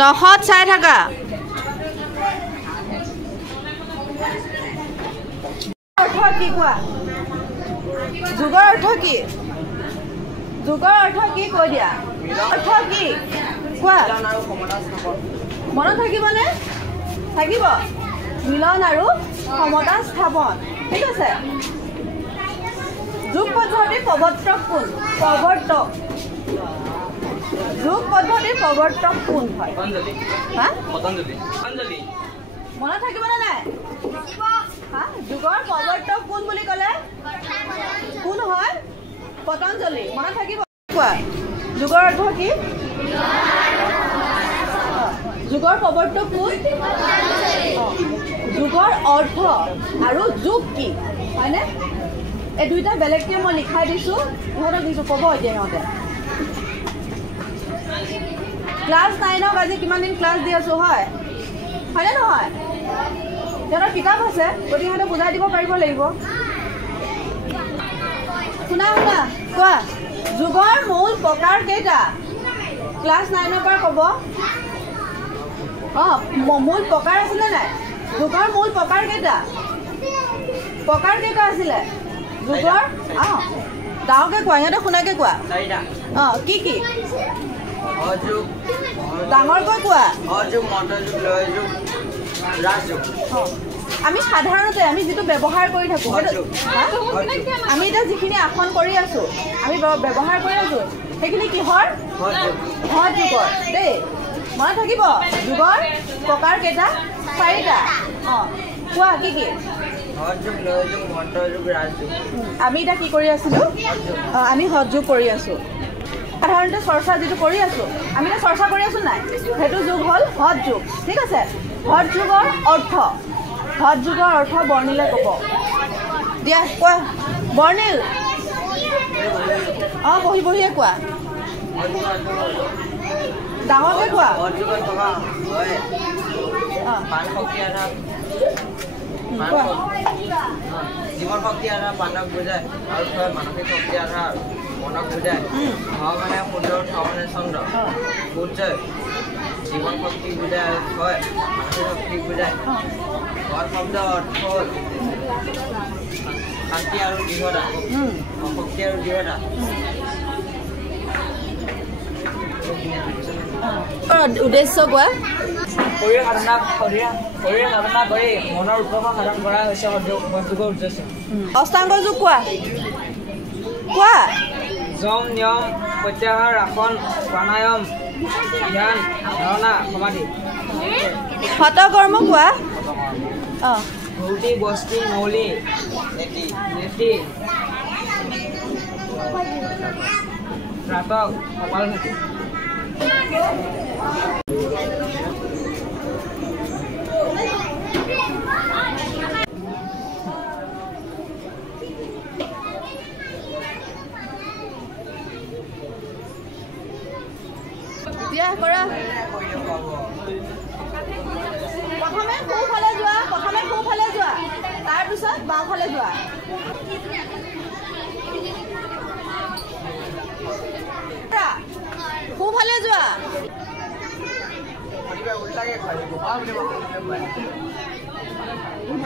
900 চাই থাকা অৰ্থ কি কোৱা যুগৰ অৰ্থ কি কৈ দিয়া অৰ্থ কি কোৱা মনত থাকিবনে থাকিব মিলন আৰু সমতা স্থাপন ঠিক আছে যুগ পদ্ধতিৰ প্ৰৱৰ্তক কোন যুগ পদ্ধতিৰ প্ৰৱৰ্তক কোন হয় পতঞ্জলি মনত থাকিবনে নাই যুগৰ প্ৰৱৰ্তক কোন বুলি ক'লে কোন হয় পতঞ্জলি মনত থাকিব কোৱা যুগৰ অৰ্থ কি যুগৰ প্ৰৱৰ্তক কোন যুগৰ অৰ্থ আৰু যুগ কি হয়নে এই দুইটা বেলেগকৈ মই লিখাই দিছোঁ ইহঁতক দিছোঁ ক'ব এতিয়া ইহঁতে ক্লাছ 9ক আজি কিমান দিন ক্লাছ দি আছোঁ হয়নে নহয় সিহঁতৰ কিতাপ আছে গতিকে সিহঁতে বুজাই দিব পাৰিব লাগিব শুনা কোৱা যুগৰ মূল প্ৰকাৰ কেইটা ক্লাছ 9ৰ পৰা ক'ব মূল প্ৰকাৰ আছিলে নাই যুগৰ মূল প্ৰকাৰ কেইটা আছিলে যুগৰ ডাঙৰকৈ কোৱা সিহঁতে শুনাকৈ কোৱা কি ডাঙৰকৈ কোৱা আমি সাধাৰণতে আমি যিটো ব্যৱহাৰ কৰি থাকোঁ আমি এতিয়া যিখিনি আসন কৰি আছোঁ আমি ব্যৱহাৰ কৰি আছোঁ সেইখিনি কিহৰ যুগৰ দেই মনত থাকিব যুগৰ প্ৰকাৰ কেইটা 4টা কোৱা কি আমি এতিয়া কি কৰি আছিলোঁ আমি সৎযোগ কৰি আছোঁ সাধাৰণতে চৰ্চা যিটো কৰি আছোঁ আমি এতিয়া চৰ্চা কৰি আছোঁ নাই সেইটো যুগ হ'ল সৎযোগ ঠিক আছে সৎযোগৰ অৰ্থ বৰ্ণিলে ক'ব দিয়া কোৱা বৰ্ণিল বহিয়ে কোৱা ডাঙৰকৈ কোৱা জীৱন শক্তি আধাৰ প্ৰাণক বুজায় আৰু মানসিক শক্তি আধাৰ মনক বুজায় মানে সুন্দৰ মানে চন্দ্ৰ সূৰ্যই জীৱন শক্তি বুজায় হয় মানসিক শক্তি বুজায় শব্দ অৰ্থ হ'ল শান্তি আৰু দৃঢ়তা শক্তি আৰু দৃঢ়তা উদ্দেশ্য কোৱা শৰীৰ সাধনা কৰি মনৰ উৎকৰ্ষ সাধন কৰা হৈছে সৎযোগৰ উদ্দেশ্য অষ্টাংগ যোগ কোৱা যম নিয়ম প্ৰত্যাহাৰ আসন প্ৰাণায়াম ধ্যান ধাৰণা সমাধি হতকৰ্ম কোৱা ভৌতি বস্তি মৌলি নেতি ৰাতক কপাল ভাতি কৰা প্ৰথমে সোঁফালে যোৱা তাৰপিছত বাওঁফালে যোৱা সোঁফালে যোৱা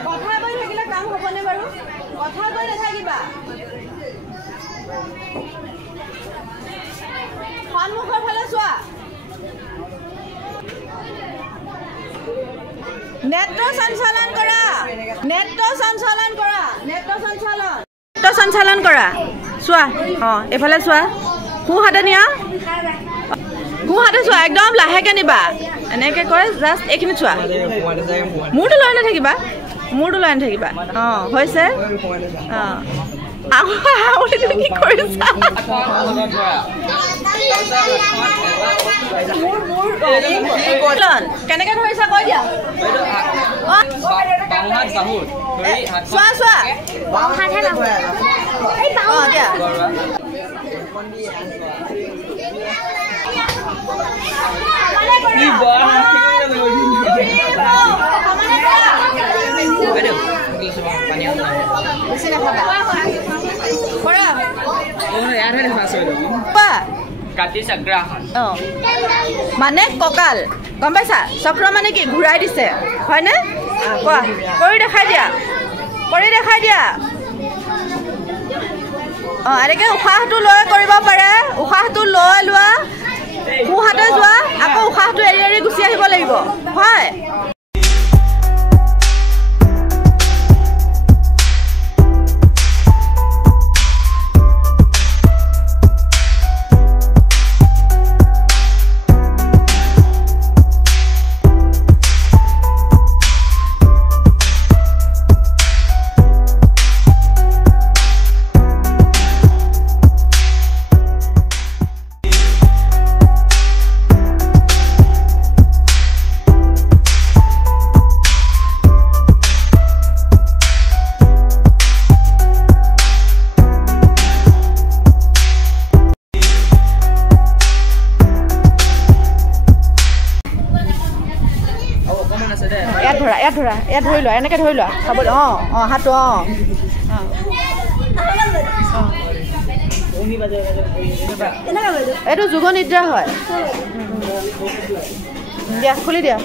কথা কৈ থাকিলে কাম হ'বনে বাৰু কথা কৈ নাথাকিবা সন্মুখৰ ফালে চোৱা নেত্ৰ সঞ্চালন কৰা চোৱা এফালে চোৱা সোঁ হাতে নিয়া চোৱা একদম লাহেকে নিবা এনেকে কয় জাষ্ট এইখিনি চোৱা মূৰটো লৈ নাথাকিবা হৈছে কি কৰিছা কেনেকে ধৰিছা কৈ দিয়া চোৱা কাটি চক্ৰাসন মানে কঁকাল গম পাইছা চক্ৰ মানে কি ঘূৰাই দিছে হয়নে কোৱা কৰি দেখাই দিয়া এনেকৈ উশাহটো লৈ কৰিব পাৰে উশাহটো লৈ লোৱা সোঁ হাতে যোৱা আকৌ উশাহটো এৰি এৰি গুচি আহিব লাগিব হয় ইয়াত ধৰি লোৱা এনেকৈ ধৰি লোৱা খাব হাতটো এইটো যোগ নিদ্ৰা হয় দিয়া খুলি দিয়া